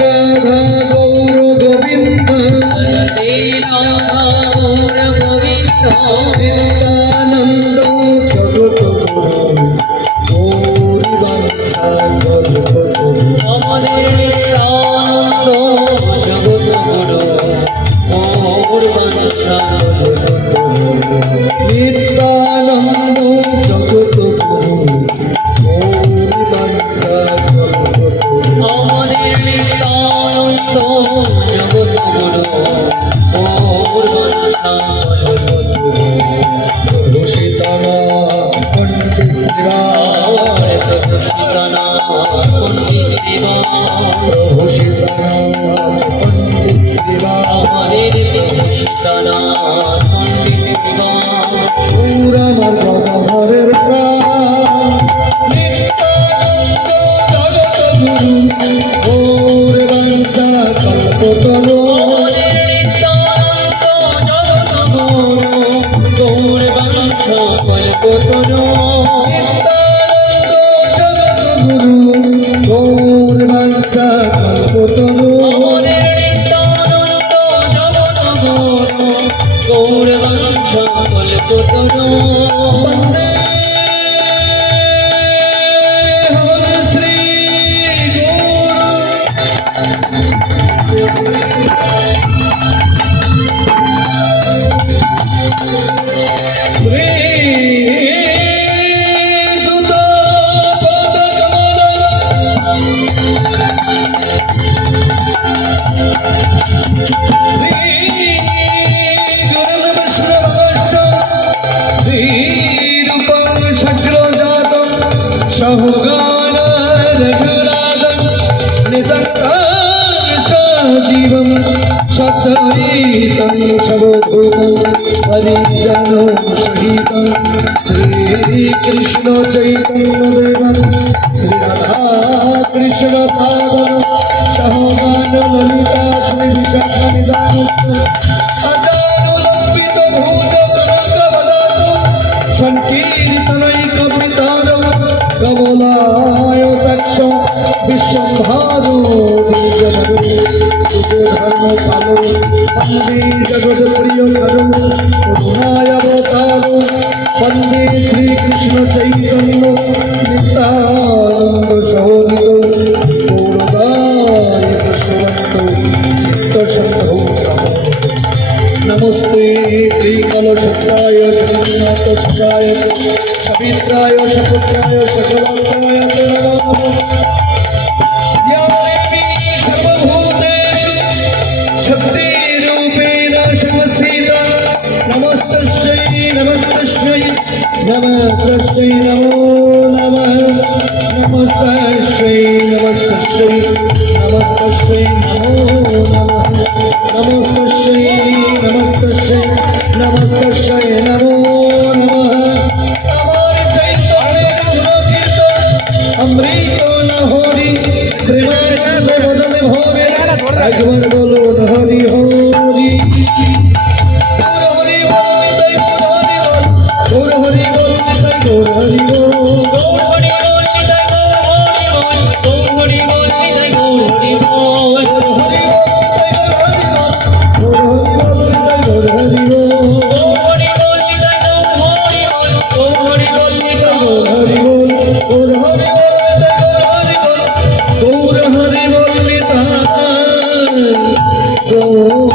রাধা গৌর গোবিন্দ রাধে রাধা গৌর গোবিন্দ নিত্যানন্দ জগত গুরু গৌরী বাঞ্ছা কল্পতরু আমাদের নিত্যানন্দ জগত গুরু গৌরী বাঞ্ছা কল্পতরু নিত্যানন্দ জগত গুরু গৌরী বাঞ্ছা কল্পতরু আমাদের নিত্যানন্দ জগত গুরু গৌরী বাঞ্ছা কল্পতরু ঘোষিতানা পণ্ডিত শিবায় ঘোষিতানা পণ্ডিত শিবায় ঘোষিতানা পণ্ডিত শিবায় আমাদের ঘোষিতানা পণ্ডিত শিবায় পুরাণ গদাধরের প্রাণ নিত্যানন্দ জগত গুরু গৌর বাঞ্ছা কল্পতরু নিত্যানন্দ জগত গুরু গৌর বাঞ্ছা কল্পতরু নিত্যানন্দ জগত গুরু গৌর বাঞ্ছা কল্পতরু আমাদের নিত্যানন্দ জগত গুরু গৌর বাঞ্ছা কল্পতরু বন্দে হর শ্রী जीवं सत्वैतं सर्वभूतं परिजनो सहितं श्रीकृष्ण चैतन्यदेवं श्रीराधा कृष्ण पादं सहगान ललिता श्रीविशाखानिदानम् अजानुलम्बित भूत कनकवदातं संकीर्तनैकवितारं कमलाय तत्सं विश्वम्भारो धर्म पालो वंदे जगत प्रिय धर्म करुणाय अवतारो वंदे श्री कृष्ण चैतन्य नित्यानंद सहोदित गौरदाय कृष्णवंत चित्त संतो नमस्ते त्रिकलशक्ताय जगन्नाथ चक्राय सवित्राय सपुत्राय सकलाय नमः शक्तिरूपेण संस्थिता नमस्तस्यै नमस्तस्यै नमस्तस्यै नमो नमः नमस्तस्यै नमस्तस्यै नमस्तस्यै नमो नमः नमस्तस्यै नमस्तस्यै नमस्तस्यै नमो नमः अमर चैतन्य गुणकीर्तन अमृत न होरी प्रेमानंद मदन भोगे একবার বলো হরি হরি গৌর হরি বল নিতাই গৌর হরি বল গৌর হরি বল নিতাই গৌর হরি বল গৌর হরি বল নিতাই গৌর হরি বল গৌর হরি বল নিতাই গৌর হরি বল গৌর হরি বল নিতাই গৌর হরি বল গৌর হরি বল নিতাই গৌর হরি বল গৌর হরি বল নিতাই গৌর হরি বল গৌর হরি বল নিতাই গৌর হরি বল গৌর হরি বল নিতাই Oh